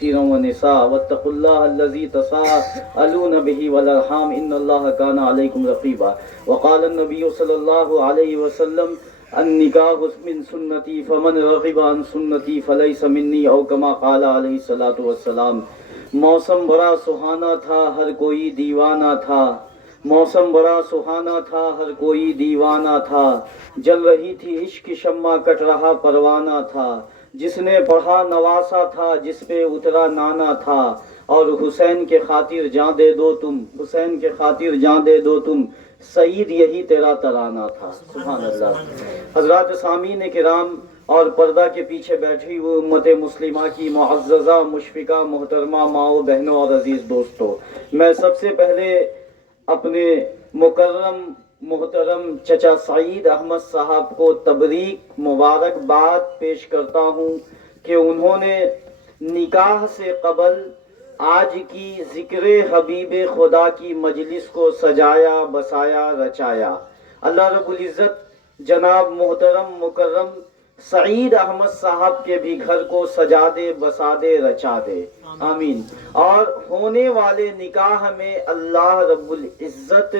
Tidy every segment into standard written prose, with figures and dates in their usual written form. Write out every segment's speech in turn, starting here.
ونساء واتقوا الله الذي تساءلون به والارحام ان الله كان عليكم رقيبا وقال النبي صلى الله عليه وسلم النکاح من سنتی فمن رغب عن سنتی فلیس منی او کما قال علیہ الصلوۃ والسلام۔ موسم بڑا سہانا تھا ہر کوئی دیوانہ تھا، موسم بڑا سہانا تھا ہر کوئی دیوانہ تھا، جل رہی تھی عشق شمع کٹ رہا پروانہ تھا، جس نے پڑھا نواسا تھا جس پہ اترا نانا تھا، اور حسین کے خاطر جاں دے دو تم، حسین کے خاطر جاں دے دو تم، سعید یہی تیرا ترانہ تھا۔ سبحان اللہ۔ حضرات سامعین کرام اور پردہ کے پیچھے بیٹھی ہوئی امت مسلمہ کی معززہ مشفقہ محترمہ ماؤں بہنوں اور عزیز دوستوں، میں سب سے پہلے اپنے مکرم محترم چچا سعید احمد صاحب کو تبریک مبارکباد پیش کرتا ہوں کہ انہوں نے نکاح سے قبل آج کی ذکر حبیب خدا کی مجلس کو سجایا بسایا رچایا۔ اللہ رب العزت جناب محترم مکرم سعید احمد صاحب کے بھی گھر کو سجا دے بسا دے رچا دے، آمین۔ اور ہونے والے نکاح میں اللہ رب العزت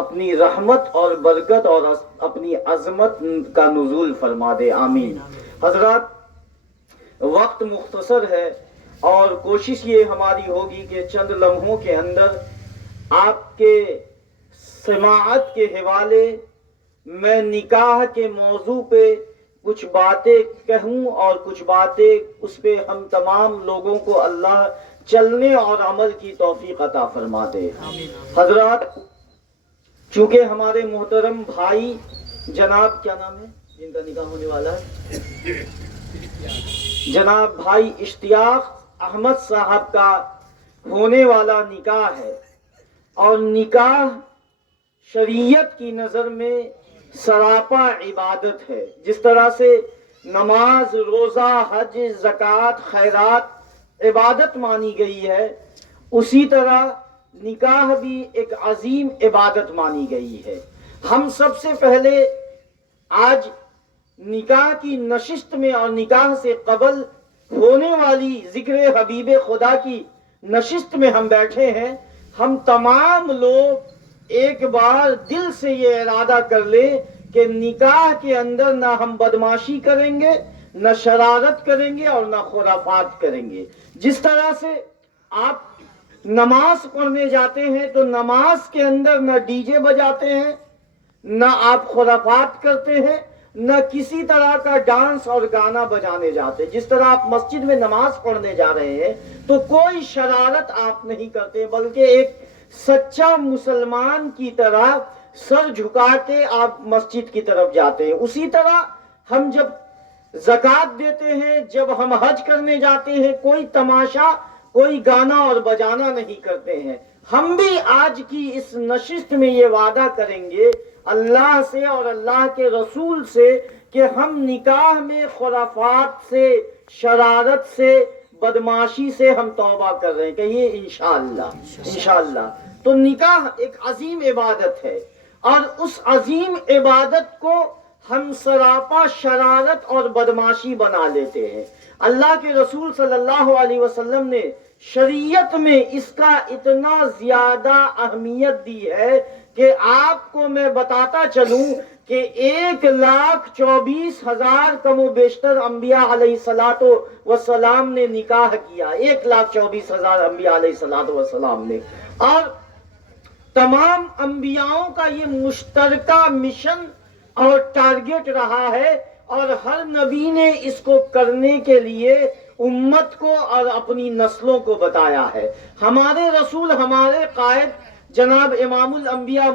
اپنی رحمت اور برکت اور اپنی عظمت کا نزول فرما دے، آمین۔ حضرات وقت مختصر ہے اور کوشش یہ ہماری ہوگی کہ چند لمحوں کے اندر آپ کے سماعت کے حوالے میں نکاح کے موضوع پہ کچھ باتیں کہوں اور کچھ باتیں اس پہ ہم تمام لوگوں کو اللہ چلنے اور عمل کی توفیق عطا فرما دے۔ حضرات چونکہ ہمارے محترم بھائی جناب کیا نام ہے جن کا نکاح ہونے والا ہے، جناب بھائی اشتیاق احمد صاحب کا ہونے والا نکاح ہے، اور نکاح شریعت کی نظر میں سراپا عبادت ہے۔ جس طرح سے نماز روزہ حج زکوٰۃ خیرات عبادت مانی گئی ہے، اسی طرح نکاح بھی ایک عظیم عبادت مانی گئی ہے۔ ہم سب سے پہلے آج نکاح کی نشست میں اور نکاح سے قبل ہونے والی ذکر حبیب خدا کی نشست میں ہم بیٹھے ہیں۔ ہم تمام لوگ ایک بار دل سے یہ ارادہ کر لیں کہ نکاح کے اندر نہ ہم بدماشی کریں گے، نہ شرارت کریں گے اور نہ خرافات کریں گے۔ جس طرح سے آپ نماز پڑھنے جاتے ہیں تو نماز کے اندر نہ ڈی جے بجاتے ہیں، نہ آپ خرافات کرتے ہیں، نہ کسی طرح کا ڈانس اور گانا بجانے جاتے۔ جس طرح آپ مسجد میں نماز پڑھنے جا رہے ہیں تو کوئی شرارت آپ نہیں کرتے، بلکہ ایک سچا مسلمان کی طرح سر جھکا کے آپ مسجد کی طرف جاتے ہیں۔ اسی طرح ہم جب زکوٰۃ دیتے ہیں، جب ہم حج کرنے جاتے ہیں، کوئی تماشا کوئی گانا اور بجانا نہیں کرتے ہیں۔ ہم بھی آج کی اس نشست میں یہ وعدہ کریں گے اللہ سے اور اللہ کے رسول سے کہ ہم نکاح میں خرافات سے، شرارت سے، بدماشی سے ہم توبہ کر رہے ہیں، کہیے انشاءاللہ۔ انشاءاللہ۔ تو نکاح ایک عظیم عبادت ہے، اور اس عظیم عبادت کو ہم سراپا شرارت اور بدماشی بنا لیتے ہیں۔ اللہ کے رسول صلی اللہ علیہ وسلم نے شریعت میں اس کا اتنا زیادہ اہمیت دی ہے کہ آپ کو میں بتاتا چلوں کہ 1,24,000 کم و بیشتر انبیاء علیہ الصلوۃ والسلام نے نکاح کیا، 1,24,000 انبیاء علیہ الصلوۃ والسلام نے، اور تمام انبیاءوں کا یہ مشترکہ مشن اور ٹارگٹ رہا ہے، اور ہر نبی نے اس کو کرنے کے لیے امت کو اور اپنی نسلوں کو بتایا ہے۔ ہمارے رسول، ہمارے قائد جناب امام الانبیاء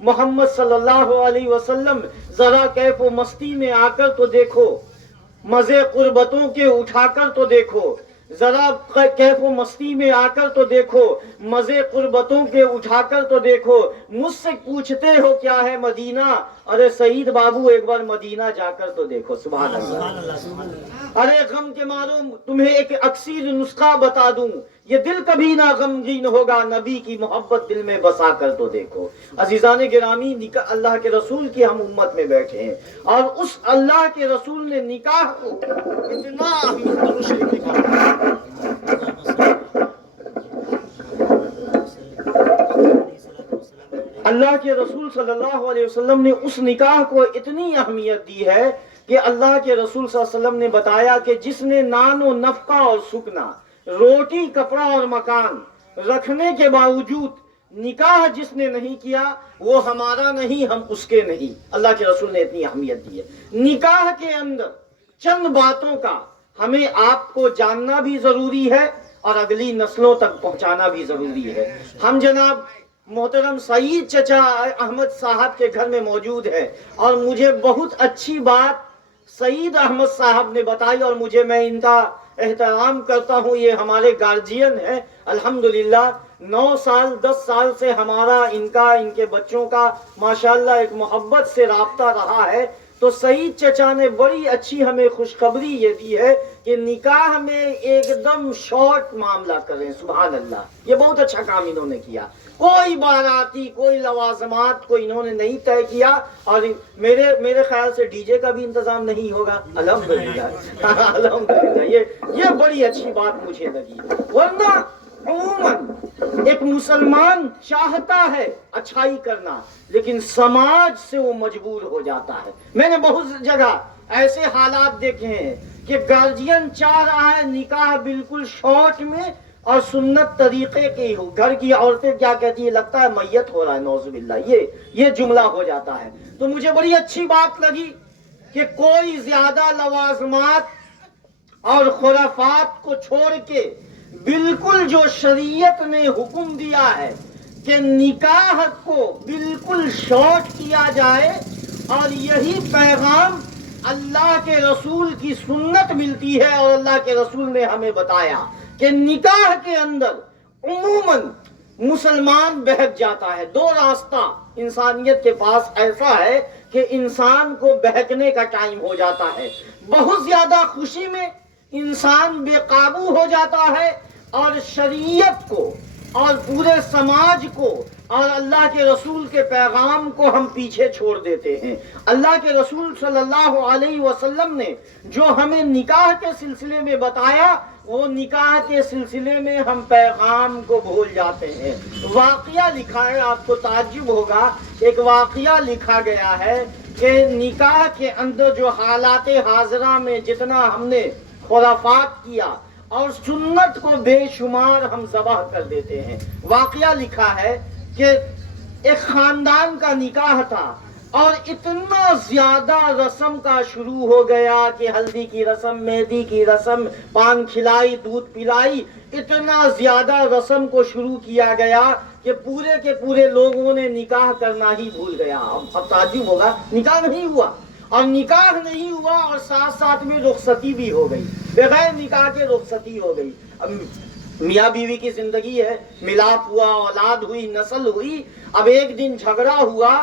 محمد صلی اللہ علیہ وسلم ذرا کیف و مستی میں آ کر تو دیکھو، مزے قربتوں کے اٹھا کر تو دیکھو، ذرا کیف و مستی میں آ کر تو دیکھو، مزے قربتوں کے اٹھا کر تو دیکھو، مجھ سے پوچھتے ہو کیا ہے مدینہ، ارے سعید بابو ایک بار مدینہ جا کر تو دیکھو۔ سبحان اللہ۔ ارے غم کے مارو تمہیں ایک اکسیر نسخہ بتا دوں، یہ دل کبھی نہ غمگین ہوگا، نبی کی محبت دل میں بسا کر تو دیکھو۔ عزیزان گرامی، اللہ کے رسول کی ہم امت میں بیٹھے ہیں، اور اس اللہ کے رسول نے نکاح کو اتنا اہمیت اللہ کے رسول صلی اللہ علیہ وسلم نے اس نکاح کو اتنی اہمیت دی ہے کہ اللہ کے رسول صلی اللہ علیہ وسلم نے بتایا کہ جس نے نان و نفقہ اور سکنا، روٹی کپڑا اور مکان رکھنے کے باوجود نکاح جس نے نہیں کیا وہ ہمارا نہیں، ہم اس کے نہیں۔ اللہ کے رسول نے اتنی اہمیت دی ہے۔ نکاح کے اندر چند باتوں کا ہمیں آپ کو جاننا بھی ضروری ہے اور اگلی نسلوں تک پہنچانا بھی ضروری ہے۔ ہم جناب محترم سعید چچا احمد صاحب کے گھر میں موجود ہے اور مجھے بہت اچھی بات سعید احمد صاحب نے بتائی اور میں ان کا احترام کرتا ہوں۔ یہ ہمارے گارجین ہیں الحمدللہ۔ 9 سال 10 سال سے ہمارا ان کے بچوں کا ماشاءاللہ ایک محبت سے رابطہ رہا ہے۔ تو سعید چچا نے بڑی اچھی ہمیں خوشخبری یہ دی ہے کہ نکاح میں ایک دم شارٹ معاملہ کریں۔ سبحان اللہ، یہ بہت اچھا کام انہوں نے کیا۔ کوئی باراتی، کوئی لوازمات کو انہوں نے نہیں طے کیا، اور میرے خیال سے ڈی جے کا بھی انتظام نہیں ہوگا۔ الحمدللہ الحمدللہ، یہ بڑی اچھی بات مجھے لگی۔ ورنہ عموماً ایک مسلمان چاہتا ہے اچھائی کرنا لیکن سماج سے وہ مجبور ہو جاتا ہے۔ میں نے بہت جگہ ایسے حالات دیکھے ہیں کہ گارجین چاہ رہا ہے نکاح بالکل شارٹ میں اور سنت طریقے کی ہو، گھر کی عورتیں کیا کہتی ہیں، لگتا ہے میت ہو رہا ہے، نعوذ باللہ، یہ جملہ ہو جاتا ہے۔ تو مجھے بڑی اچھی بات لگی کہ کوئی زیادہ لوازمات اور خرافات کو چھوڑ کے بالکل جو شریعت نے حکم دیا ہے کہ نکاح کو بالکل شارٹ کیا جائے، اور یہی پیغام اللہ کے رسول کی سنت ملتی ہے۔ اور اللہ کے رسول نے ہمیں بتایا کہ نکاح کے اندر عموماً مسلمان بہک جاتا ہے۔ 2 راستہ انسانیت کے پاس ایسا ہے کہ انسان کو بہکنے کا ٹائم ہو جاتا ہے۔ بہت زیادہ خوشی میں انسان بے قابو ہو جاتا ہے اور شریعت کو اور پورے سماج کو اور اللہ کے رسول کے پیغام کو ہم پیچھے چھوڑ دیتے ہیں۔ اللہ کے رسول صلی اللہ علیہ وسلم نے جو ہمیں نکاح کے سلسلے میں بتایا، وہ نکاح کے سلسلے میں ہم پیغام کو بھول جاتے ہیں۔ واقعہ لکھا ہے، آپ کو تعجب ہوگا، ایک واقعہ لکھا گیا ہے کہ نکاح کے اندر جو حالات حاضرہ میں جتنا ہم نے خرافات کیا اور سنت کو بے شمار ہم ذبح کر دیتے ہیں۔ واقعہ لکھا ہے کہ ایک خاندان کا نکاح تھا اور اتنا زیادہ رسم کا شروع ہو گیا کہ ہلدی کی رسم، مہندی کی رسم، پان کھلائی، دودھ پلائی، اتنا زیادہ رسم کو شروع کیا گیا کہ پورے کے پورے لوگوں نے نکاح کرنا ہی بھول گیا۔ اب تعجب ہوگا، نکاح نہیں ہوا، اور نکاح نہیں ہوا اور ساتھ ساتھ میں رخصتی بھی ہو گئی، بغیر نکاح کے رخصتی ہو گئی۔ اب میاں بیوی کی زندگی ہے، ملاپ ہوا، اولاد ہوئی، نسل ہوئی۔ اب ایک دن جھگڑا ہوا،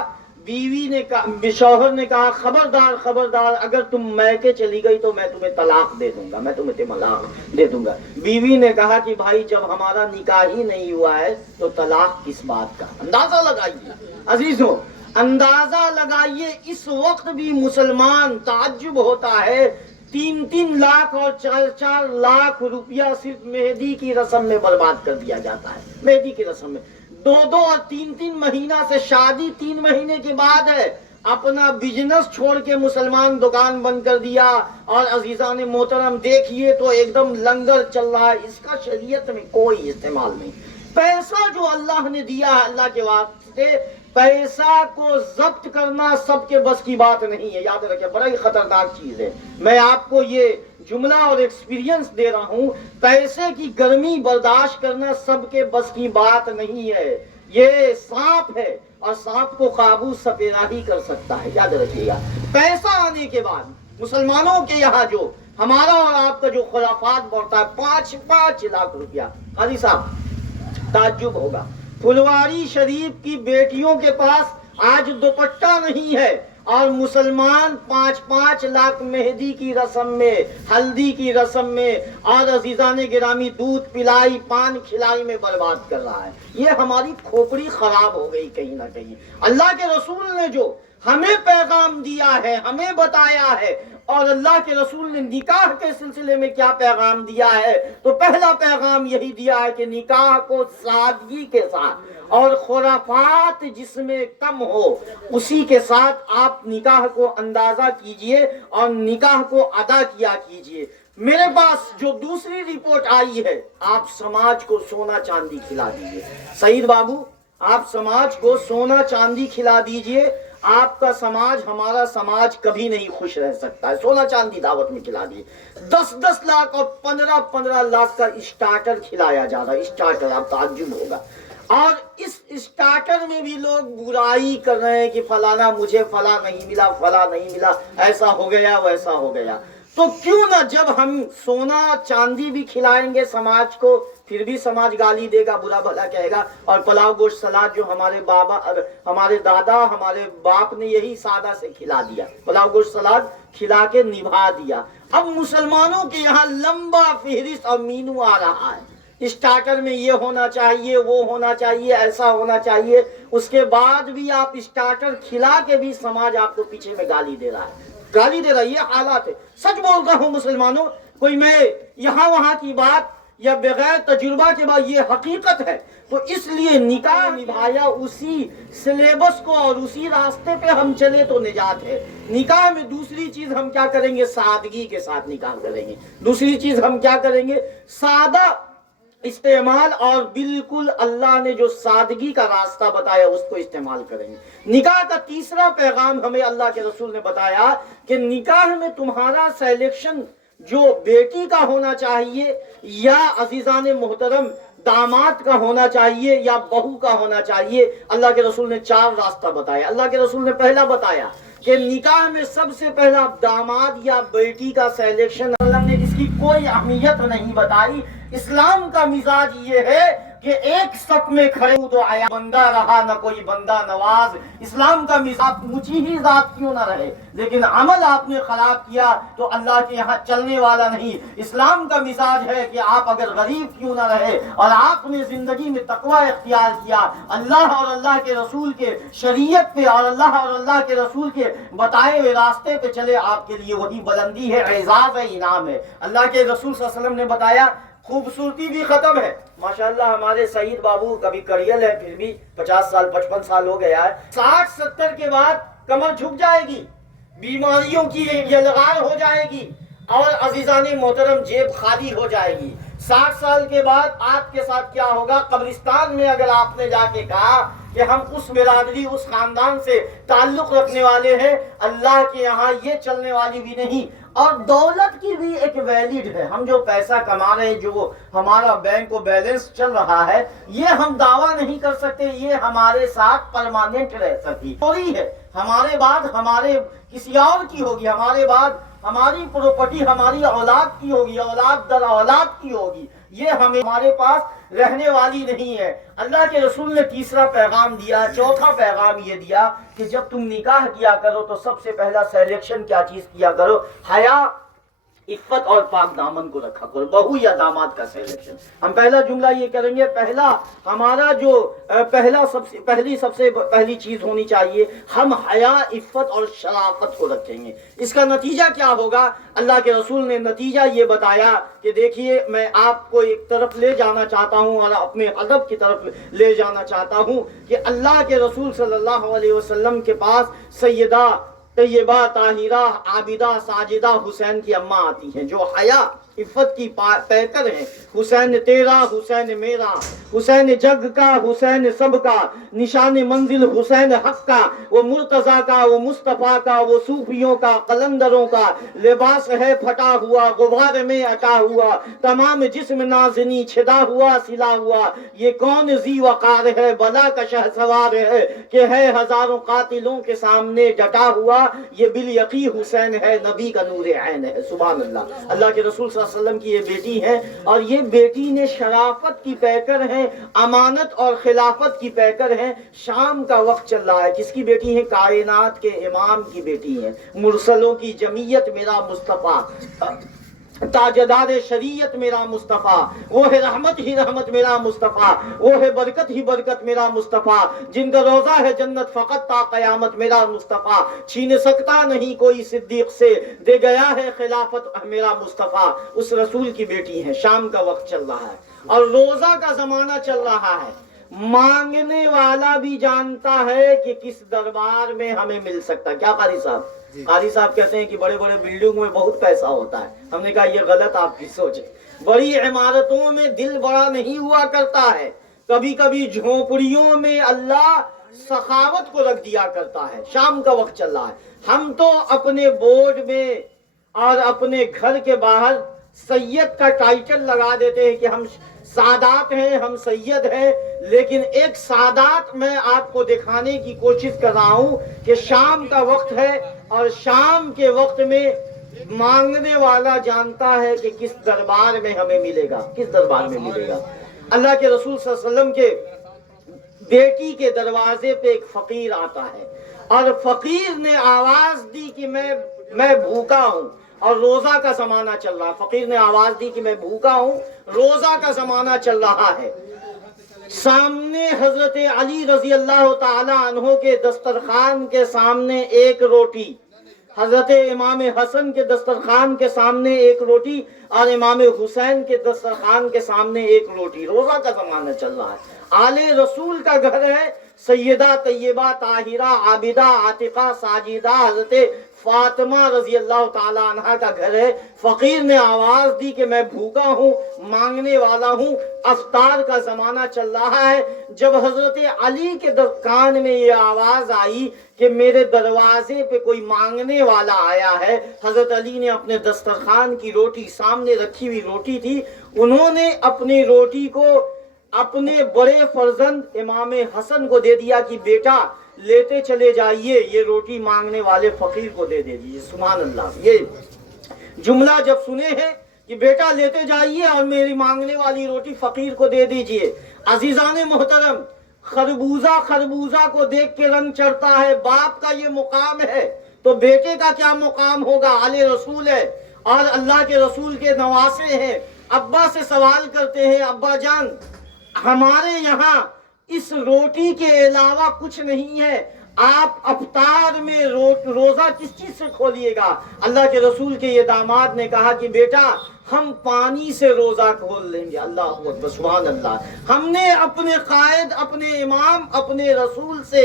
بیوی نے کہا، شوہر نے کہا خبردار خبردار، اگر تم میکے چلی گئی تو میں تمہیں طلاق دے دوں گا، میں تمہیں طلاق دے دوں گا۔ بیوی نے کہا کہ بھائی جب ہمارا نکاح ہی نہیں ہوا ہے تو طلاق کس بات کا؟ اندازہ لگائیے عزیزوں، اندازہ لگائیے۔ اس وقت بھی مسلمان، تعجب ہوتا ہے، 3 لاکھ اور 4 لاکھ روپیہ صرف مہندی کی رسم میں برباد کر دیا جاتا ہے۔ مہندی کی رسم میں 2 اور 3 مہینہ سے شادی 3 مہینے کے بعد ہے، اپنا بزنس چھوڑ کے مسلمان دکان بند کر دیا۔ اور عزیزان محترم دیکھیے تو ایک دم لنگر چل رہا ہے، اس کا شریعت میں کوئی استعمال نہیں۔ پیسہ جو اللہ نے دیا ہے اللہ کے واسطے، پیسہ کو ضبط کرنا سب کے بس کی بات نہیں ہے، یاد رکھیں، بڑا ہی خطرناک چیز ہے۔ میں آپ کو یہ جملہ اور ایکسپیرینس دے رہا ہوں، پیسے کی گرمی برداشت کرنا سب کے بس کی بات نہیں ہے۔ یہ سانپ ہے اور سانپ کو قابو سپیرا ہی کر سکتا ہے، یاد رکھیے گا۔ پیسہ آنے کے بعد مسلمانوں کے یہاں جو ہمارا اور آپ کا جو خرافات بڑھتا ہے، 5 لاکھ روپیہ۔ حاجی صاحب تعجب ہوگا، پھلواری شریف کی بیٹیوں کے پاس آج دوپٹہ نہیں ہے اور مسلمان 5 لاکھ مہندی کی رسم میں، ہلدی کی رسم میں اور عزیزان گرامی دودھ پلائی، پان کھلائی میں برباد کر رہا ہے۔ یہ ہماری کھوپڑی خراب ہو گئی کہیں نہ کہیں۔ اللہ کے رسول نے جو ہمیں پیغام دیا ہے، ہمیں بتایا ہے، اور اللہ کے رسول نے نکاح کے سلسلے میں کیا پیغام دیا ہے، تو پہلا پیغام یہی دیا ہے کہ نکاح کو سادگی کے ساتھ اور خرافات جس میں کم ہو اسی کے ساتھ آپ نکاح کو اندازہ کیجئے اور نکاح کو ادا کیا کیجئے۔ میرے پاس جو دوسری رپورٹ آئی ہے، آپ سماج کو سونا چاندی کھلا دیجئے۔ سعید بابو، آپ سماج کو سونا چاندی کھلا دیجئے، آپ کا سماج، ہمارا سماج کبھی نہیں خوش رہ سکتا ہے۔ سونا چاندی دعوت میں کھلا دیے، 10 لاکھ اور 15 لاکھ کا اسٹارٹر کھلایا جا رہا ہے۔ اسٹارٹر، آپ تعجب ہوگا، اور اس اسٹارٹر میں بھی لوگ برائی کر رہے ہیں کہ فلانا مجھے فلاں نہیں ملا، فلاں نہیں ملا، ایسا ہو گیا ویسا ہو گیا۔ تو کیوں نہ جب ہم سونا چاندی بھی کھلائیں گے سماج کو، پھر بھی سماج گالی دے گا، برا بھلا کہے گا، اور پلاؤ گوشت سلاد جو ہمارے بابا، ہمارے دادا، ہمارے باپ نے یہی سادہ سے کھلا دیا، پلاؤ گوشت سلاد کھلا کے نبھا دیا۔ اب مسلمانوں کے یہاں لمبا فہرست اور مینو آ رہا ہے، اسٹارٹر میں یہ ہونا چاہیے، وہ ہونا چاہیے، ایسا ہونا چاہیے، اس کے بعد بھی آپ اسٹارٹر کھلا کے بھی سماج آپ کو پیچھے میں گالی دے رہا ہے، گالی دے رہا ہے۔ یہ حالات ہے، سچ بول رہا ہوں مسلمانوں، کوئی میں یہاں وہاں کی بات یا بغیر تجربہ کے بعد، یہ حقیقت ہے۔ تو اس لیے نکاح نبھایا اسی سلیبس کو اور اسی راستے پہ ہم چلے تو نجات ہے۔ نکاح میں دوسری چیز ہم کیا کریں گے؟ سادگی کے ساتھ نکاح کریں گے۔ دوسری چیز ہم کیا کریں گے؟ سادہ استعمال، اور بالکل اللہ نے جو سادگی کا راستہ بتایا اس کو استعمال کریں گے۔ نکاح کا تیسرا پیغام ہمیں اللہ کے رسول نے بتایا کہ نکاح میں تمہارا سیلیکشن جو بیٹی کا ہونا چاہیے یا عزیزان محترم داماد کا ہونا چاہیے یا بہو کا ہونا چاہیے، اللہ کے رسول نے 4 راستہ بتایا۔ اللہ کے رسول نے پہلا بتایا کہ نکاح میں سب سے پہلا داماد یا بیٹی کا سیلیکشن، اللہ نے اس کی کوئی اہمیت نہیں بتائی۔ اسلام کا مزاج یہ ہے کہ ایک صف میں کھڑے ہوں تو آیا بندہ رہا نہ کوئی بندہ نواز۔ اسلام کا مزاج اونچی ہی ذات کیوں نہ رہے، لیکن عمل آپ نے خراب کیا تو اللہ کے یہاں چلنے والا نہیں۔ اسلام کا مزاج ہے کہ آپ اگر غریب کیوں نہ رہے اور آپ نے زندگی میں تقوی اختیار کیا، اللہ اور اللہ کے رسول کے شریعت پہ اور اللہ کے رسول کے بتائے ہوئے راستے پہ چلے، آپ کے لیے وہی بلندی ہے، اعزاز ہے، انعام ہے۔ اللہ کے رسول صلی اللہ علیہ وسلم نے بتایا، خوبصورتی بھی ختم ہے۔ ماشاءاللہ ہمارے سعید بابو کبھی کڑیل ہے، پھر بھی 50 سال 55 سال ہو گیا ہے، 60-70 کے بعد کمر جھک جائے گی، بیماریوں کی یلغار ہو جائے گی، اور عزیزان محترم جیب خالی ہو جائے گی۔ 60 سال کے بعد آپ کے ساتھ کیا ہوگا؟ قبرستان میں اگر آپ نے جا کے کہا کہ ہم اس برادری، اس خاندان سے تعلق رکھنے والے ہیں، اللہ کے یہاں یہ چلنے والی بھی نہیں۔ اور دولت کی بھی ایک ویلڈ ہے، ہم جو پیسہ کما رہے ہیں، جو ہمارا بینک کو بیلنس چل رہا ہے، یہ ہم دعویٰ نہیں کر سکتے یہ ہمارے ساتھ پرماننٹ رہ سکتی تھوڑی ہے۔ ہمارے بعد ہمارے کسی اور کی ہوگی، ہمارے بعد ہماری پراپرٹی ہماری اولاد کی ہوگی، اولاد در اولاد کی ہوگی، یہ ہمارے پاس رہنے والی نہیں ہے۔ اللہ کے رسول نے تیسرا پیغام دیا۔ چوتھا پیغام یہ دیا کہ جب تم نکاح کیا کرو تو سب سے پہلا سیلیکشن کیا چیز کیا کرو؟ حیا، عفت اور پاک دامن کو رکھا کرو۔ بہو یا داماد کا سیلیکشن، ہم پہلا جملہ یہ کریں گے، پہلا ہمارا جو سب سے پہلی چیز ہونی چاہیے، ہم حیا، عفت اور شرافت کو رکھیں گے۔ اس کا نتیجہ کیا ہوگا؟ اللہ کے رسول نے نتیجہ یہ بتایا کہ دیکھیے، میں آپ کو ایک طرف لے جانا چاہتا ہوں اور اپنے ادب کی طرف لے جانا چاہتا ہوں کہ اللہ کے رسول صلی اللہ علیہ وسلم کے پاس سیدہ طیبہ طاہرہ عابدہ ساجدہ حسین کی اماں آتی ہیں، جو حیا عفت کی پیکر ہیں۔ حسین تیرا، حسین میرا، حسین جگ کا، حسین سب کا، نشان منزل حسین حق کا، وہ مرتضیٰ کا، وہ مصطفیٰ کا، وہ صوفیوں کا، قلندروں کا لباس ہے پھٹا ہوا، غبار میں اٹا ہوا، تمام جسم نازنی چھدا ہوا سلا ہوا، یہ کون ذی وقار ہے، بلا کا شہ سوار ہے کہ ہے ہزاروں قاتلوں کے سامنے ڈٹا ہوا، یہ بالیقین حسین ہے، نبی کا نور عین ہے۔ سبحان اللہ۔ اللہ کے رسول صلی اللہ علیہ وسلم کی یہ بیٹی ہے، اور یہ بیٹی نے شرافت کی پیکر ہیں، امانت اور خلافت کی پیکر ہیں۔ شام کا وقت چل رہا ہے، کس کی بیٹی ہے؟ کائنات کے امام کی بیٹی ہے، مرسلوں کی جمعیت، میرا مصطفیٰ تاجدار شریعت میرا مصطفیٰ، وہ ہے رحمت ہی رحمت میرا مصطفیٰ، وہ ہے برکت ہی برکت میرا مصطفیٰ، جن کا روزہ ہے جنت فقط تا قیامت میرا مصطفیٰ، چھین سکتا نہیں کوئی صدیق سے، دے گیا ہے خلافت میرا مصطفیٰ۔ اس رسول کی بیٹی ہے، شام کا وقت چل رہا ہے اور روزہ کا زمانہ چل رہا ہے، مانگنے والا بھی جانتا ہے کہ کس دربار میں ہمیں مل سکتا ہے۔ کیا قاری صاحب؟ قاری صاحب کہتے ہیں کہ بڑے بڑے بلڈنگ میں بہت پیسہ ہوتا ہے۔ ہم نے کہا یہ غلط آپ کی سوچ ہے، بڑی عمارتوں میں دل بڑا نہیں ہوا کرتا ہے، کبھی کبھی جھونپڑیوں میں اللہ سخاوت کو رکھ دیا کرتا ہے۔ شام کا وقت چل رہا ہے، ہم تو اپنے بورڈ میں اور اپنے گھر کے باہر سید کا ٹائٹل لگا دیتے ہیں کہ ہم سادات ہیں، ہم سید ہیں، لیکن ایک سادات میں آپ کو دکھانے کی کوشش کر رہا ہوں کہ شام کا وقت ہے اور شام کے وقت میں مانگنے والا جانتا ہے کہ کس دربار میں ہمیں ملے گا، کس دربار میں ملے گا۔ اللہ کے رسول صلی اللہ علیہ وسلم کے بیٹی کے دروازے پہ ایک فقیر آتا ہے اور فقیر نے آواز دی کہ میں بھوکا ہوں اور روزہ کا زمانہ چل رہا ہے۔ فقیر نے آواز دی کہ میں بھوکا ہوں، روزہ کا زمانہ چل رہا ہے۔ سامنے حضرت علی رضی اللہ تعالی عنہ کے دسترخوان کے سامنے ایک روٹی، حضرت امام حسن کے دسترخوان کے سامنے ایک روٹی اور امام حسین کے دسترخوان کے سامنے ایک روٹی، روزہ کا زمانہ چل رہا ہے۔ آل رسول کا گھر ہے، سیدہ طیبہ طاہرہ عابدہ عاتقہ ساجدہ حضرت فاطمہ رضی اللہ تعالی عنہ کا گھر ہے۔ فقیر نے آواز دی کہ میں بھوکا ہوں، مانگنے والا ہوں، افطار کا زمانہ چل رہا ہے۔ جب حضرت علی کے کان میں یہ آواز آئی کہ میرے دروازے پہ کوئی مانگنے والا آیا ہے، حضرت علی نے اپنے دسترخوان کی روٹی، سامنے رکھی ہوئی روٹی تھی، انہوں نے اپنی روٹی کو اپنے بڑے فرزند امام حسن کو دے دیا کہ بیٹا لیتے چلے جائیے، یہ روٹی مانگنے والے فقیر کو دے دیجیے۔ سبحان اللہ، یہ جملہ جب سنے ہیں کہ بیٹا لیتے جائیے اور میری مانگنے والی روٹی فقیر کو دے دیجیے۔ عزیزان محترم، خربوزہ کو دیکھ کے رنگ چڑھتا ہے، باپ کا یہ مقام ہے تو بیٹے کا کیا مقام ہوگا؟ آل رسول ہے اور اللہ کے رسول کے نواسے ہیں۔ ابا سے سوال کرتے ہیں، ابا جان ہمارے یہاں اس روٹی کے علاوہ کچھ نہیں ہے، آپ افطار میں روزہ کس چیز سے کھولیے گا؟ اللہ کے رسول کے یہ داماد نے کہا کہ بیٹا ہم پانی سے روزہ کھول لیں گے۔ اللہ اکبر، سبحان اللہ۔ ہم نے اپنے قائد، اپنے امام، اپنے رسول سے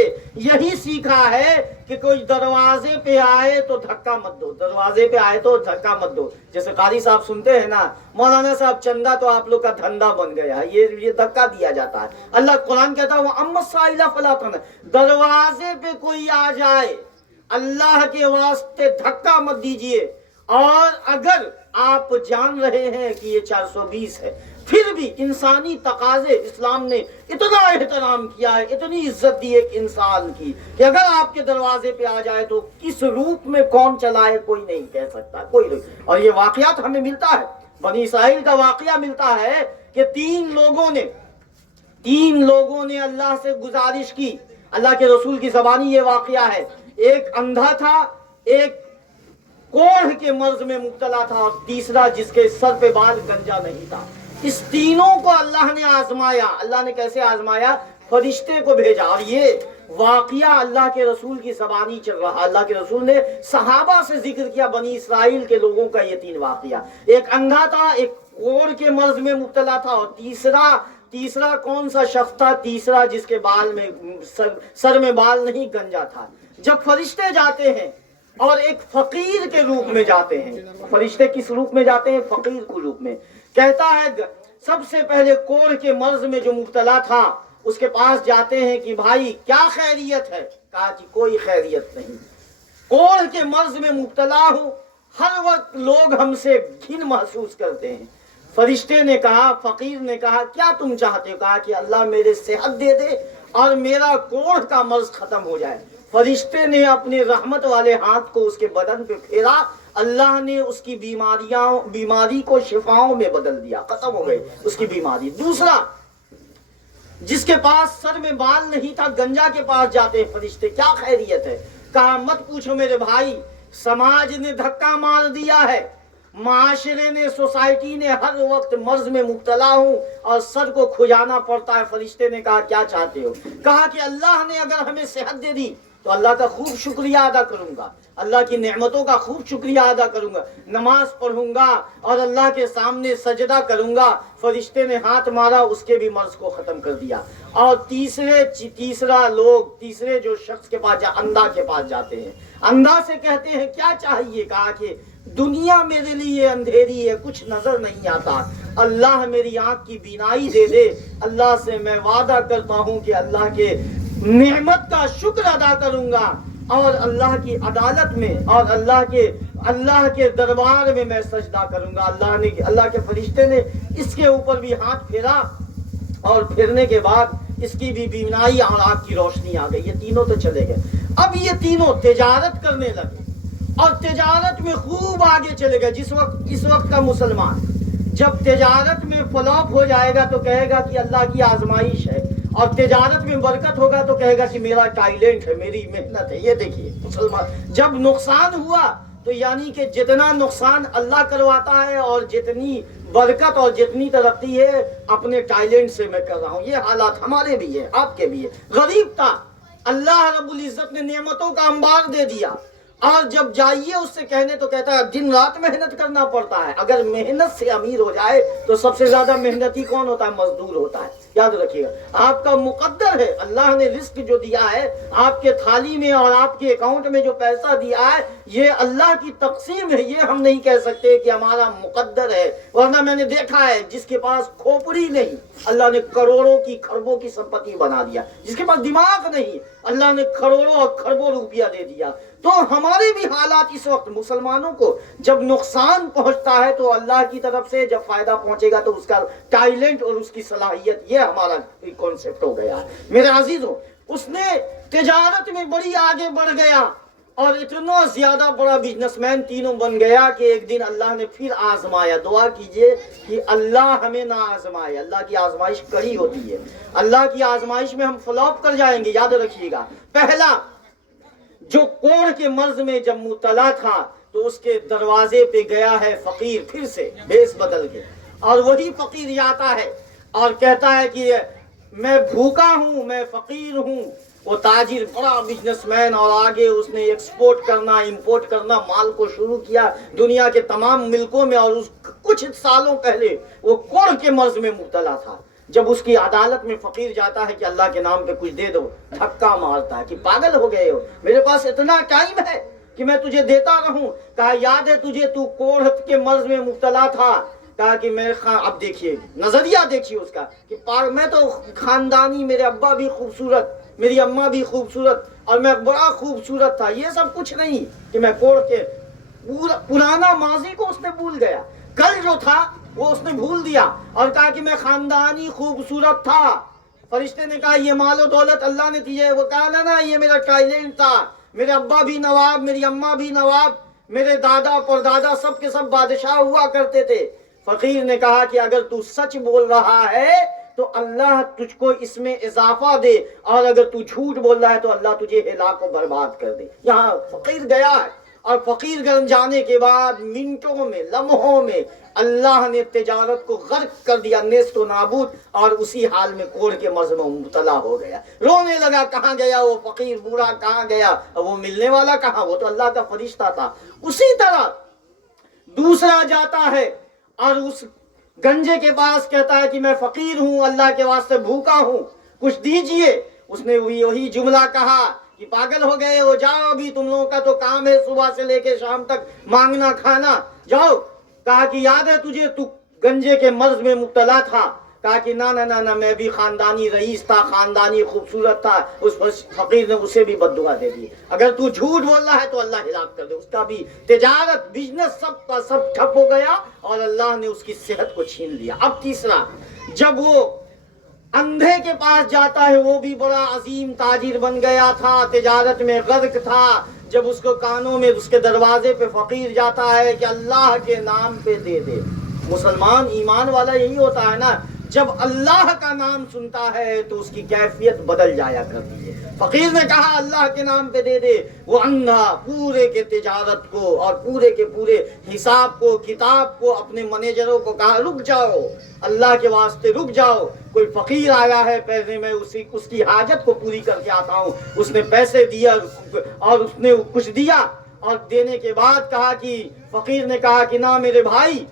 یہی سیکھا ہے کہ کوئی دروازے پہ آئے تو دھکا مت دو، دروازے پہ آئے تو دھکا مت دو۔ جیسے قاری صاحب سنتے ہیں نا، مولانا صاحب چندہ تو آپ لوگ کا دھندا بن گیا، یہ دھکا دیا جاتا ہے۔ اللہ قرآن کہتا ہے وَأَمَّا السَّائِلَ فَلَا تَنْهَرْ، دروازے پہ کوئی آ جائے اللہ کے واسطے دھکا مت دیجئے، اور اگر آپ جان رہے ہیں کہ یہ 420 ہے، پھر بھی انسانی تقاضے اسلام نے اتنا احترام کیا ہے، اتنی عزت دی ایک انسان کی کہ اگر آپ کے دروازے پہ آ جائے تو کس روپ میں کون چلائے کوئی نہیں کہہ سکتا، کوئی نہیں۔ اور یہ واقعات ہمیں ملتا ہے، بنی اسرائیل کا واقعہ ملتا ہے کہ تین لوگوں نے اللہ سے گزارش کی، اللہ کے رسول کی زبانی یہ واقعہ ہے، ایک اندھا تھا، ایک کوڑھ کے مرض میں مبتلا تھا اور تیسرا جس کے سر پہ بال گنجا نہیں تھا۔ اس تینوں کو اللہ نے آزمایا۔ اللہ نے کیسے آزمایا؟ فرشتے کو بھیجا۔ اور یہ واقعہ اللہ کے رسول کی زبانی چل رہا، اللہ کے رسول نے صحابہ سے ذکر کیا بنی اسرائیل کے لوگوں کا یہ تین واقعہ، ایک اندھا تھا، ایک کوڑھ کے مرض میں مبتلا تھا اور تیسرا کون سا شخص تھا؟ تیسرا جس کے بال میں سر میں بال نہیں، گنجا تھا۔ جب فرشتے جاتے ہیں اور ایک فقیر کے روپ میں جاتے ہیں، فرشتے کس روپ میں جاتے ہیں؟ فقیر کے روپ میں۔ کہتا ہے سب سے پہلے کوڑھ کے مرض میں جو مبتلا تھا اس کے پاس جاتے ہیں کہ بھائی کیا خیریت ہے؟ کہا کہ کوئی خیریت نہیں، کوڑھ کے مرض میں مبتلا ہوں، ہر وقت لوگ ہم سے گھن محسوس کرتے ہیں۔ فرشتے نے کہا، فقیر نے کہا کیا تم چاہتے ہو؟ کہا کہ اللہ میرے صحت دے دے اور میرا کوڑھ کا مرض ختم ہو جائے۔ فرشتے نے اپنے رحمت والے ہاتھ کو اس کے بدن پہ پھیرا، اللہ نے اس کی بیماری کو شفاؤں میں بدل دیا، ختم ہو گئی اس کی بیماری۔ دوسرا جس کے پاس سر میں بال نہیں تھا، گنجا کے پاس جاتے ہیں فرشتے، کیا خیریت ہے؟ کہا مت پوچھو میرے بھائی، سماج نے دھکا مار دیا ہے، معاشرے نے، سوسائٹی نے ہر وقت مرض میں مبتلا ہوں اور سر کو کھجانا پڑتا ہے۔ فرشتے نے کہا کیا چاہتے ہو؟ کہا کہ اللہ نے اگر ہمیں صحت دے دی تو اللہ کا خوب شکریہ ادا کروں گا، اللہ کی نعمتوں کا خوب شکریہ ادا کروں گا، نماز پڑھوں گا اور اللہ کے سامنے سجدہ کروں گا۔ فرشتے نے ہاتھ مارا، اس کے بھی مرض کو ختم کر دیا۔ اور تیسرے جو شخص کے پاس اندھا کے پاس جاتے ہیں، اندھا سے کہتے ہیں کیا چاہیے؟ کہا کہ دنیا میرے لیے اندھیری ہے، کچھ نظر نہیں آتا، اللہ میری آنکھ کی بینائی دے دے۔ اللہ سے میں وعدہ کرتا ہوں کہ اللہ کے نعمت کا شکر ادا کروں گا اور اللہ کی عدالت میں اور اللہ کے دربار میں میں سجدہ کروں گا۔ اللہ کے فرشتے نے اس کے اوپر بھی ہاتھ پھیرا اور پھرنے کے بعد اس کی بھی بینائی اور آنکھ کی روشنی آ گئی۔ یہ تینوں تو چلے گئے۔ اب یہ تینوں تجارت کرنے لگے اور تجارت میں خوب آگے چلے گئے۔ اس وقت کا مسلمان جب تجارت میں فلاپ ہو جائے گا تو کہے گا کہ اللہ کی آزمائش ہے، اور تجارت میں برکت ہوگا تو کہے گا کہ میرا ٹیلنٹ ہے، میری محنت ہے۔ یہ دیکھیے مسلمان جب نقصان ہوا تو یعنی کہ جتنا نقصان اللہ کرواتا ہے اور جتنی برکت اور جتنی ترقی ہے اپنے ٹیلنٹ سے میں کر رہا ہوں۔ یہ حالات ہمارے بھی ہے، آپ کے بھی ہے۔ غریب تھا، اللہ رب العزت نے نعمتوں کا انبار دے دیا، اور جب جائیے اس سے کہنے تو کہتا ہے دن رات محنت کرنا پڑتا ہے۔ اگر محنت سے امیر ہو جائے تو سب سے زیادہ محنتی کون ہوتا ہے؟ مزدور ہوتا ہے۔ یاد رکھیے گا، آپ کا مقدر ہے، اللہ نے رزق جو دیا ہے آپ کے تھالی میں اور آپ کے اکاؤنٹ میں جو پیسہ دیا ہے یہ اللہ کی تقسیم ہے۔ یہ ہم نہیں کہہ سکتے کہ ہمارا مقدر ہے، ورنہ میں نے دیکھا ہے جس کے پاس کھوپڑی نہیں اللہ نے کروڑوں کی کھربوں کی سمپتی بنا دیا، جس کے پاس دماغ نہیں اللہ نے کروڑوں اور کھربوں روپیہ دے دیا۔ تو ہمارے بھی حالات اس وقت مسلمانوں کو جب نقصان پہنچتا ہے تو اللہ کی طرف سے جب فائدہ پہنچے گا تو اس کا ٹیلنٹ اور اس کی صلاحیت، یہ ہمارا کانسیپٹ ہو گیا ہے۔ میرے عزیزوں، اس نے تجارت میں بڑی آگے بڑھ گیا اور اتنا زیادہ بڑا بزنس مین تینوں بن گیا کہ ایک دن اللہ نے پھر آزمایا۔ دعا کیجئے کہ اللہ ہمیں نہ آزمائے۔ اللہ کی آزمائش کڑی ہوتی ہے، اللہ کی آزمائش میں ہم فلاپ کر جائیں گے۔ یاد رکھیے گا، پہلا جو کوڑ کے مرض میں جب مبتلا تھا تو اس کے دروازے پہ گیا ہے فقیر، پھر سے بیس بدل کے، اور وہی فقیر آتا ہے اور کہتا ہے کہ میں بھوکا ہوں، میں فقیر ہوں۔ وہ تاجر بڑا بزنس مین اور آگے اس نے ایکسپورٹ کرنا امپورٹ کرنا مال کو شروع کیا دنیا کے تمام ملکوں میں، اور کچھ سالوں پہلے وہ کوڑ کے مرض میں مبتلا تھا۔ جب اس کی عدالت میں فقیر جاتا ہے کہ اللہ کے نام پہ کچھ دے دو، دھکا مارتا ہے کہ پاگل ہو گئے ہو، میرے پاس اتنا ٹائم ہے کہ میں تجھے دیتا رہوں۔ کہا یاد ہے تجھے تو کوڑ کے مرض میں مبتلا تھا؟ کہا کہ میں اب دیکھیے نظریہ دیکھیے اس کا کہ میں تو خاندانی، میرے ابا بھی خوبصورت، میری اماں بھی خوبصورت اور میں بڑا خوبصورت تھا، یہ سب کچھ نہیں کہ میں کوڑ کے پرانا ماضی کو اس نے بھول گیا، کل جو تھا وہ اس نے بھول دیا اور کہا کہ میں خاندانی خوبصورت تھا۔ فرشتے نے کہا یہ مال و دولت اللہ نے دی ہے؟ وہ کہا نا یہ میرا ٹیلنٹ تھا، میرے ابا بھی نواب، میری اماں بھی نواب، میرے دادا پردادا سب کے سب بادشاہ ہوا کرتے تھے۔ فقیر نے کہا کہ اگر تو سچ بول رہا ہے تو اللہ تجھ کو اس میں اضافہ دے، اور اگر تو جھوٹ بول رہا ہے تو اللہ تجھے ہلاک و برباد کر دے۔ یہاں فقیر گیا ہے، اور فقیر گھر جانے کے بعد منٹوں میں لمحوں میں اللہ نے تجارت کو غرق کر دیا، نیست و نابود، اور اسی حال میں کوڑ کے مرض میں مبتلا ہو گیا۔ رونے لگا کہاں گیا وہ فقیر بوڑھا، کہاں گیا وہ ملنے والا کہاں، وہ تو اللہ کا فرشتہ تھا۔ اسی طرح دوسرا جاتا ہے اور اس گنجے کے پاس کہتا ہے کہ میں فقیر ہوں، اللہ کے واسطے بھوکا ہوں، کچھ دیجئے۔ اس نے وہی جملہ کہا کہ پاگل ہو گئے ہو، جاؤ ابھی تم لوگوں کا تو کام ہے صبح سے لے کے شام تک مانگنا کھانا، جاؤ۔ کہا کہ یاد ہے تجھے تو گنجے کے مرض میں مبتلا تھا؟ کہا کہ نہ میں بھی خاندانی رئیس تھا، خاندانی خوبصورت تھا۔ اس فقیر نے اسے بھی بد دعا دے دی، اگر تو جھوٹ بول رہا ہے تو اللہ ہلاک کر دے۔ اس کا بھی تجارت بزنس سب کا سب ٹھپ ہو گیا اور اللہ نے اس کی صحت کو چھین لیا۔ اب تیسرا، جب وہ اندھے کے پاس جاتا ہے، وہ بھی بڑا عظیم تاجر بن گیا تھا، تجارت میں غرق تھا۔ جب اس کو کانوں میں اس کے دروازے پہ فقیر جاتا ہے کہ اللہ کے نام پہ دے دے۔ مسلمان ایمان والا یہی ہوتا ہے نا، جب اللہ کا نام سنتا ہے تو اس کی کیفیت بدل جایا کرتی ہے۔ فقیر نے کہا اللہ کے نام پہ دے دے، وہ اندھا پورے کے تجارت کو اور پورے کے پورے حساب کو، کتاب کو، اپنے مینیجروں کو کہا رک جاؤ، اللہ کے واسطے رک جاؤ، کوئی فقیر آیا ہے، پہلے میں اس کی حاجت کو پوری کر کے آتا ہوں۔ اس نے پیسے دیا اور اس نے کچھ دیا، اور دینے کے بعد کہا کہ فقیر نے کہا کہ نہ میرے بھائی،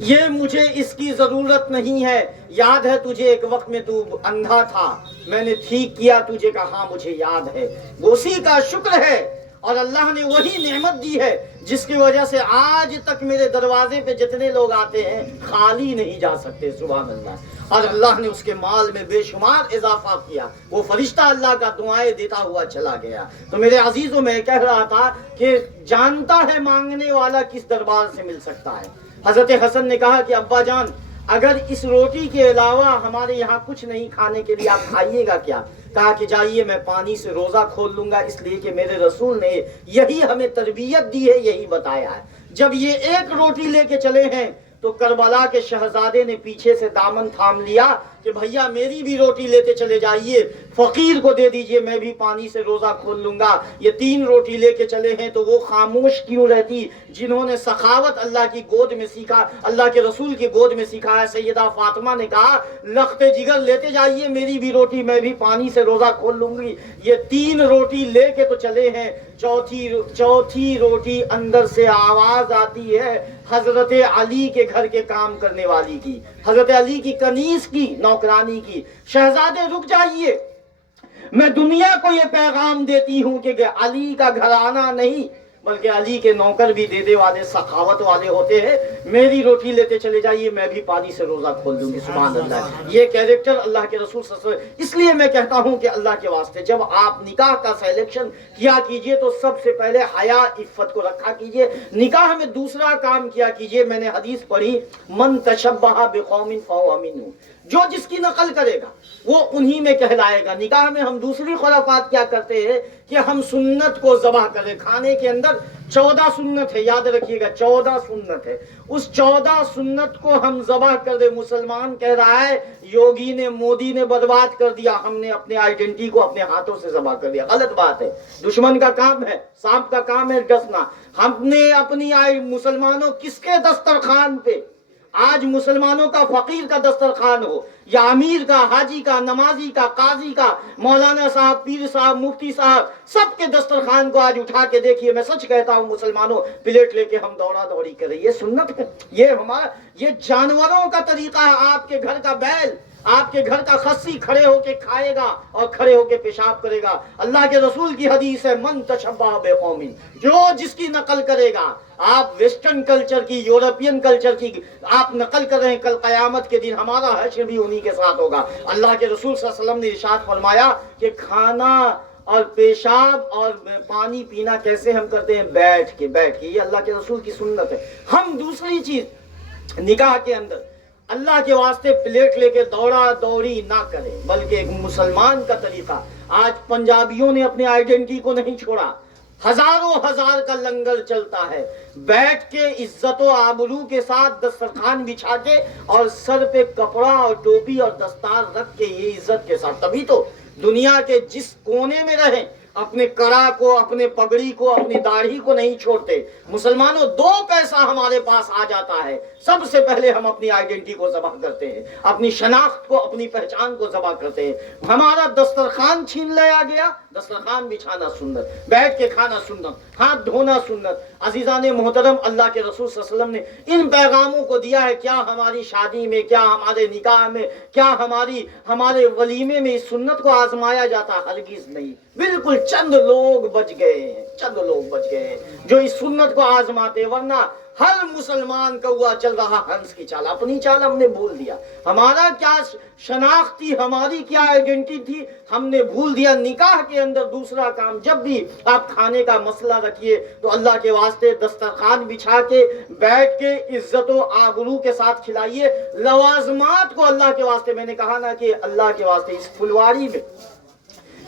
یہ مجھے اس کی ضرورت نہیں ہے، یاد ہے تجھے ایک وقت میں تو اندھا تھا، میں نے ٹھیک کیا تجھے، کہا ہاں مجھے یاد ہے، اسی کا شکر ہے، اور اللہ نے وہی نعمت دی ہے جس کی وجہ سے آج تک میرے دروازے پہ جتنے لوگ آتے ہیں خالی نہیں جا سکتے، سبحان اللہ۔ اور اللہ نے اس کے مال میں بے شمار اضافہ کیا، وہ فرشتہ اللہ کا دعائیں دیتا ہوا چلا گیا۔ تو میرے عزیزوں، میں کہہ رہا تھا کہ جانتا ہے مانگنے والا کس دربار سے مل سکتا ہے۔ حضرت حسن نے کہا کہ ابا جان، اگر اس روٹی کے علاوہ ہمارے یہاں کچھ نہیں کھانے کے لیے، آپ کھائیے گا کیا؟ کہا کہ جائیے میں پانی سے روزہ کھول لوں گا، اس لیے کہ میرے رسول نے یہی ہمیں تربیت دی ہے، یہی بتایا ہے۔ جب یہ ایک روٹی لے کے چلے ہیں تو کربلا کے شہزادے نے پیچھے سے دامن تھام لیا کہ بھیا میری بھی روٹی لیتے چلے جائیے، فقیر کو دے دیجئے، میں بھی پانی سے روزہ کھول لوں گا۔ یہ 3 روٹی لے کے چلے ہیں تو وہ خاموش کیوں رہتی جنہوں نے سخاوت اللہ کی گود میں سیکھا، اللہ کے رسول کی گود میں سیکھا ہے۔ سیدہ فاطمہ نے کہا لخت جگر لیتے جائیے میری بھی روٹی، میں بھی پانی سے روزہ کھول لوں گی۔ یہ 3 روٹی لے کے تو چلے ہیں، چوتھی روٹی اندر سے آواز آتی ہے حضرت علی کے گھر کے کام کرنے والی کی، حضرت علی کی کنیز کی، نوکرانی کی، شہزادے رک جائیے، میں دنیا کو یہ پیغام دیتی ہوں کہ علی کا گھرانہ نہیں بلکہ علی کے نوکر بھی دینے والے، سخاوت والے ہوتے ہیں، میری روٹی لیتے چلے جائیے، میں بھی پانی سے روزہ کھول دوں گی۔ سبحان اللہ، یہ کیریکٹر اللہ کے رسول صلی اللہ علیہ وسلم۔ اس لیے میں کہتا ہوں کہ اللہ کے واسطے جب آپ نکاح کا سلیکشن کیا کیجئے تو سب سے پہلے حیا عفت کو رکھا کیجئے، نکاح میں دوسرا کام کیا کیجئے۔ میں نے حدیث پڑھی، من تشبہ بقوم فہو منہم، جو جس کی نقل کرے گا وہ انہی میں کہلائے گا۔ نکاح میں ہم دوسری خرافات کیا کرتے ہیں کہ ہم سنت کو ذبح کریں، کھانے کے اندر 14 سنت ہے، یاد رکھیے گا 14 سنت ہے، اس 14 سنت کو ہم ذبح کر دیں۔ مسلمان کہہ رہا ہے یوگی نے، مودی نے برباد کر دیا، ہم نے اپنے آئیڈینٹی کو اپنے ہاتھوں سے ذبح کر دیا، غلط بات ہے۔ دشمن کا کام ہے، سانپ کا کام ہے ڈسنا۔ ہم نے اپنی مسلمانوں کس کے دسترخوان پہ، آج مسلمانوں کا فقیر کا دسترخوان ہو یا امیر کا، حاجی کا، نمازی کا، قاضی کا، مولانا صاحب، پیر صاحب، مفتی صاحب، سب کے دسترخوان کو آج اٹھا کے دیکھیے۔ میں سچ کہتا ہوں مسلمانوں، پلیٹ لے کے ہم دوڑا دوڑی کریں، یہ سنت ہے، یہ جانوروں کا طریقہ ہے۔ آپ کے گھر کا بیل، آپ کے گھر کا خصی کھڑے ہو کے کھائے گا اور کھڑے ہو کے پیشاب کرے گا۔ اللہ کے رسول کی حدیث ہے من تشبہ بقوم، جو جس کی نقل کرے گا۔ آپ ویسٹرن کلچر کی، یورپین کلچر کی آپ نقل کر رہے ہیں، کل قیامت کے دن ہمارا حشر بھی انہی کے ساتھ ہوگا۔ اللہ کے رسول صلی اللہ علیہ وسلم نے ارشاد فرمایا کہ کھانا اور پیشاب اور پانی پینا کیسے ہم کرتے ہیں؟ بیٹھ کے۔ یہ اللہ کے رسول کی سنت ہے۔ ہم دوسری چیز نکاح کے اندر اللہ کے واسطے پلیٹ لے کے دوڑا دوڑی نہ کریں، بلکہ ایک مسلمان کا طریقہ۔ آج پنجابیوں نے اپنے آئیڈینٹی کو نہیں چھوڑا، ہزاروں ہزار کا لنگر چلتا ہے، بیٹھ کے عزت و آبرو کے ساتھ دسترخوان بچھا کے اور سر پہ کپڑا اور ٹوپی اور دستار رکھ کے، یہ عزت کے ساتھ۔ تبھی تو دنیا کے جس کونے میں رہیں اپنے کڑا کو، اپنے پگڑی کو، اپنی داڑھی کو نہیں چھوڑتے۔ مسلمانوں 2 پیسہ ہمارے پاس آ جاتا ہے، سب سے پہلے ہم اپنی آئیڈینٹی کو ذبح کرتے ہیں، اپنی شناخت کو، اپنی پہچان کو ذبح کرتے ہیں۔ ہمارا دسترخوان چھین لیا گیا، دسترخوان بچھانا سنت، بیٹھ کے کھانا سنت، ہاتھ دھونا سنت۔ عزیزان محترم، اللہ کے رسول صلی اللہ علیہ وسلم نے ان پیغاموں کو دیا ہے۔ کیا ہماری شادی میں، کیا ہمارے نکاح میں، کیا ہمارے ولیمے میں اس سنت کو آزمایا جاتا؟ ہرگز نہیں۔ بالکل چند لوگ بچ گئے ہیں جو اس سنت کو آزماتے، ورنہ ہر مسلمان کوا چل رہا ہنس کی چال۔ اپنی چال ہم نے بھول دیا، ہمارا کیا شناخت تھی، ہماری کیا آئیڈینٹی تھی، ہم نے بھول دیا۔ نکاح کے اندر دوسرا کام، جب بھی آپ کھانے کا مسئلہ رکھیے تو اللہ کے واسطے دسترخوان بچھا کے بیٹھ کے عزت و آبرو کے ساتھ کھلائیے۔ لوازمات کو اللہ کے واسطے، میں نے کہا نا کہ اللہ کے واسطے اس پھلواری میں،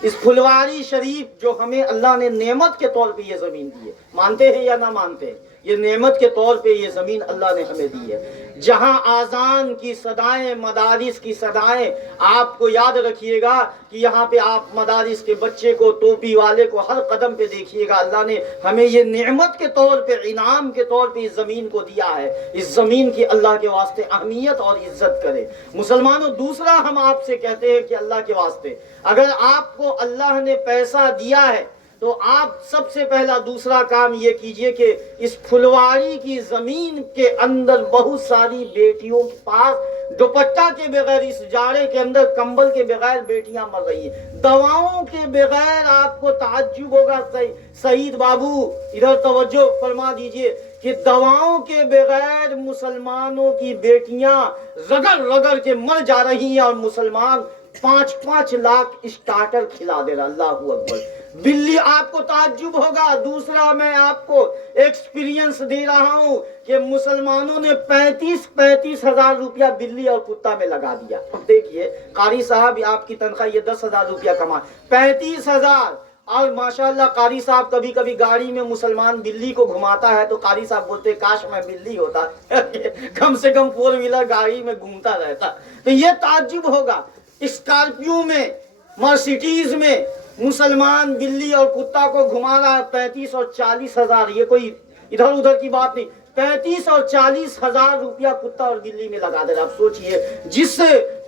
اس پھلواری شریف جو ہمیں اللہ نے نعمت کے طور پہ یہ زمین دی ہے، مانتے ہیں یا نہ مانتے ہیں؟ یہ نعمت کے طور پہ یہ زمین اللہ نے ہمیں دی ہے، جہاں آذان کی صدائیں، مدارس کی صدائیں، آپ کو یاد رکھیے گا کہ یہاں پہ آپ مدارس کے بچے کو، ٹوپی والے کو ہر قدم پہ دیکھیے گا، اللہ نے ہمیں یہ نعمت کے طور پہ، انعام کے طور پہ اس زمین کو دیا ہے۔ اس زمین کی اللہ کے واسطے اہمیت اور عزت کرے۔ مسلمانوں، دوسرا ہم آپ سے کہتے ہیں کہ اللہ کے واسطے اگر آپ کو اللہ نے پیسہ دیا ہے تو آپ سب سے پہلا دوسرا کام یہ کیجئے کہ اس پھلواری کی زمین کے اندر بہت ساری بیٹیوں کے پاس دوپٹہ کے بغیر، اس جاڑے کے اندر کمبل کے بغیر بیٹیاں مر رہی ہیں، دواؤں کے بغیر۔ آپ کو تعجب ہوگا، سعید بابو ادھر توجہ فرما دیجئے کہ دواؤں کے بغیر مسلمانوں کی بیٹیاں رگڑ رگڑ کے مر جا رہی ہیں، اور مسلمان 5-5 لاکھ اسٹارٹر کھلا دے رہا۔ اللہ اکبر۔ بلی، آپ کو تعجب ہوگا، دوسرا میں آپ کو ایکسپیرینس دے رہا ہوں کہ مسلمانوں نے 35 ہزار روپیہ بلی اور کتا میں لگا دیا۔ اب دیکھیے قاری صاحب، آپ کی تنخواہ یہ 10,000 روپیہ کما، 35,000، اور ماشاءاللہ قاری صاحب کبھی کبھی گاڑی میں مسلمان بلی کو گھماتا ہے تو قاری صاحب بولتے کاش میں بلی ہوتا، کم سے کم 4 ویلر گاڑی میں گھومتا رہتا۔ تو یہ تعجب ہوگا، اسکارپیو میں، مرسیڈیز میں مسلمان بلی اور کتا کو گھما رہا ہے 35 اور 40 ہزار۔ یہ کوئی ادھر ادھر کی بات نہیں، 35 اور 40 ہزار روپیہ کتا اور بلی میں لگا دے رہا۔ آپ سوچئے، جس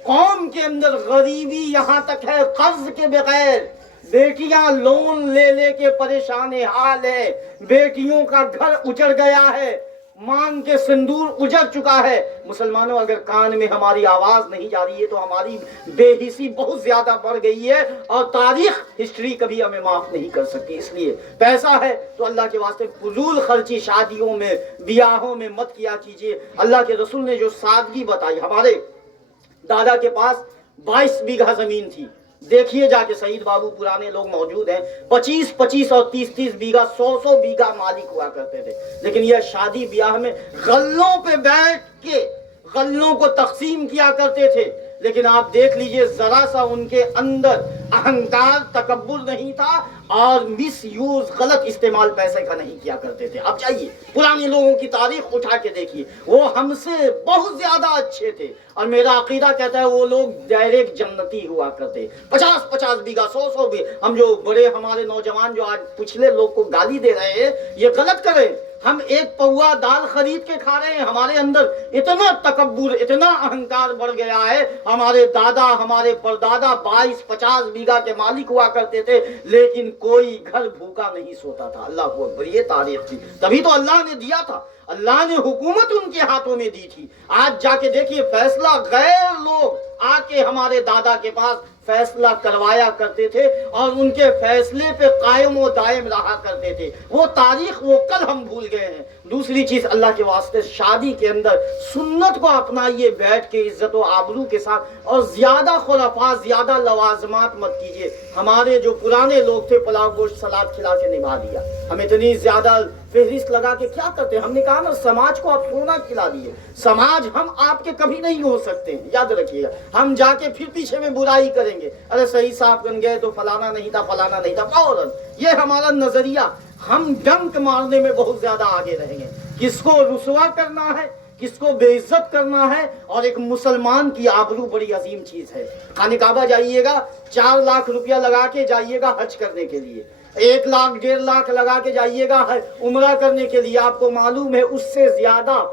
قوم کے اندر غریبی یہاں تک ہے، قرض کے بغیر بیٹیاں لون لے لے کے پریشان حال ہے، بیٹیوں کا گھر اجڑ گیا ہے، مانگ کے سندور اجڑ چکا ہے۔ مسلمانوں، اگر کان میں ہماری آواز نہیں جا رہی ہے تو ہماری بے حسی بہت زیادہ بڑھ گئی ہے، اور تاریخ، ہسٹری کبھی ہمیں معاف نہیں کر سکتی۔ اس لیے پیسہ ہے تو اللہ کے واسطے فضول خرچی شادیوں میں، بیاہوں میں مت کیا کیجیے۔ اللہ کے رسول نے جو سادگی بتائی، ہمارے دادا کے پاس 22 بیگھہ زمین تھی، دیکھیے جا کے، سعید بابو پرانے لوگ موجود ہیں، 25 اور 30 بیگھہ، 100 بیگھہ مالک ہوا کرتے تھے، لیکن یہ شادی بیاہ میں غلوں پہ بیٹھ کے غلوں کو تقسیم کیا کرتے تھے۔ لیکن آپ دیکھ لیجئے، ذرا سا ان کے اندر اہنکار، تکبر نہیں تھا، اور مس یوز، غلط استعمال پیسے کا نہیں کیا کرتے تھے۔ اب جائیے پرانے لوگوں کی تاریخ اٹھا کے دیکھیے، وہ ہم سے بہت زیادہ اچھے تھے، اور میرا عقیدہ کہتا ہے وہ لوگ ڈائریکٹ جنتی ہوا کرتے۔ 50 بیگھہ، 100 بھی۔ ہم جو بڑے ہمارے نوجوان جو آج پچھلے لوگ کو گالی دے رہے ہیں، یہ غلط کریں۔ ہم 1 پوا دال خرید کے کھا رہے ہیں، ہمارے اندر اتنا تکبر، اتنا اہنکار بڑھ گیا ہے۔ ہمارے دادا، ہمارے پردادا 22-50 بیگھہ کے مالک ہوا کرتے تھے، لیکن کوئی گھر بھوکا نہیں سوتا تھا۔ اللہ اکبر، یہ تاریخ تھی، تبھی تو اللہ نے دیا تھا، اللہ نے حکومت ان کے ہاتھوں میں دی تھی۔ آج جا کے دیکھیے، فیصلہ غیر لوگ آ کے ہمارے دادا کے پاس فیصلہ کروایا کرتے تھے، اور ان کے فیصلے پہ قائم و دائم رہا کرتے تھے۔ وہ تاریخ، وہ کل ہم بھول گئے ہیں۔ دوسری چیز، اللہ کے واسطے شادی کے اندر سنت کو اپنائیے، بیٹھ کے عزت و آبرو کے ساتھ، اور زیادہ خرافات، زیادہ لوازمات مت کیجیے۔ ہمارے جو پرانے لوگ تھے، پلاؤ گوشت سلاد کھلا کے نبھا دیا۔ ہم اتنی زیادہ فہرست لگا کے کیا کرتے ہیں؟ ہم نے کہا نا، سماج کو آپ سونا کھلا دیے۔ سماج ہم آپ کے کبھی نہیں ہو سکتے ہیں، یاد رکھیے گا۔ ہم جا کے پھر پیچھے میں برائی کریں گے، ارے صحیح صاحب بن گئے تو فلانا نہیں تھا، فلانا نہیں تھا، فوراً یہ ہمارا نظریہ۔ ہم ڈنک مارنے میں بہت زیادہ آگے رہیں گے، کس کو رسوا کرنا ہے، کس کو بے عزت کرنا ہے۔ اور ایک مسلمان کی آبرو بڑی عظیم چیز ہے۔ خانہ کعبہ جائیے گا، 4 لاکھ روپیہ لگا کے جائیے گا حج کرنے کے لیے، 1 لاکھ 1.5 لاکھ لگا کے جائیے گا عمرہ کرنے کے لیے۔ آپ کو معلوم ہے اس سے زیادہ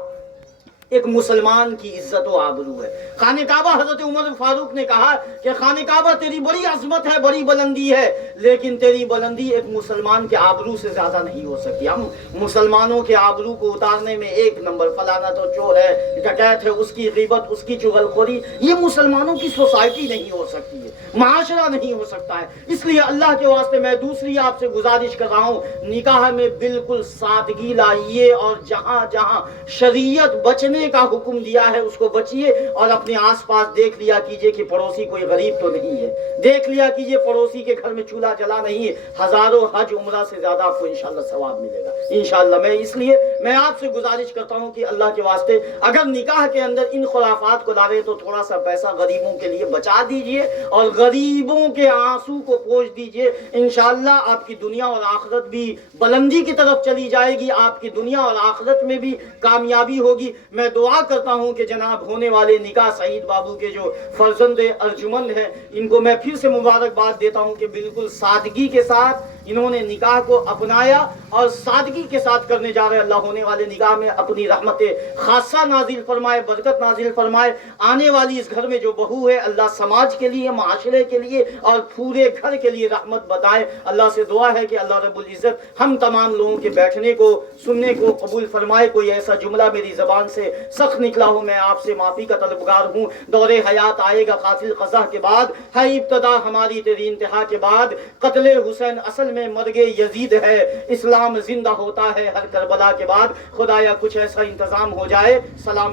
ایک مسلمان کی عزت و آبرو ہے۔ خانہ کعبہ، حضرت عمر فاروق نے کہا کہ خانہ کعبہ تیری بڑی عظمت ہے، بڑی بلندی ہے، لیکن تیری بلندی ایک مسلمان کے آبرو سے زیادہ نہیں ہو سکتی۔ ہم مسلمانوں کے آبرو کو اتارنے میں 1 نمبر، فلانا تو چور ہے، ڈکیت ہے، اس کی غیبت، اس کی چغلخوری، یہ مسلمانوں کی سوسائٹی نہیں ہو سکتی ہے، معاشرہ نہیں ہو سکتا ہے۔ اس لیے اللہ کے واسطے میں دوسری آپ سے گزارش کر رہا ہوں، نکاح میں بالکل سادگی لائیے، اور جہاں جہاں شریعت بچنے کا حکم دیا ہے اس کو بچیے، اور اپنے آس پاس دیکھ لیا کیجئے کہ پڑوسی کوئی غریب تو نہیں ہے، دیکھ لیا کیجئے پڑوسی کے گھر میں چولہا جلا نہیں ہے۔ ہزاروں حج عمرہ سے زیادہ آپ کو انشاءاللہ ثواب ملے گا انشاءاللہ۔ میں اس لیے میں آپ سے گزارش کرتا ہوں کہ اللہ کے واسطے اگر نکاح کے اندر ان خرافات کو لا رہے تو تھوڑا سا پیسہ غریبوں کے لیے بچا دیجئے اور غریبوں کے آنسو کو پوچھ دیجئے، انشاءاللہ آپ کی دنیا اور آخرت بھی بلندی کی طرف چلی جائے گی، آپ کی دنیا اور آخرت میں بھی کامیابی ہوگی۔ میں دعا کرتا ہوں کہ جناب ہونے والے نکاح سعید بابو کے جو فرزند ارجمند ہیں ان کو میں پھر سے مبارکباد دیتا ہوں کہ بالکل سادگی کے ساتھ انہوں نے نکاح کو اپنایا اور سادگی کے ساتھ کرنے جا رہے۔ اللہ ہونے والے نکاح میں اپنی رحمت خاصہ نازل فرمائے، برکت نازل فرمائے۔ آنے والی اس گھر میں جو بہو ہے اللہ سماج کے لیے، معاشرے کے لیے اور پورے گھر کے لیے رحمت بتائے۔ اللہ سے دعا ہے کہ اللہ رب العزت ہم تمام لوگوں کے بیٹھنے کو سننے کو قبول فرمائے۔ کوئی ایسا جملہ میری زبان سے سخت نکلا ہو میں آپ سے معافی کا طلبگار ہوں۔ دور حیات آئے گا قاتل قضا کے بعد ہے ابتدا ہماری تیری انتہا کے بعد، قتل حسین اصل میں مرگ یزید ہے، اسلام زندہ ہوتا ہے ہر کربلا کے بعد۔ خدایا کچھ ایسا انتظام ہو جائے۔ سلام۔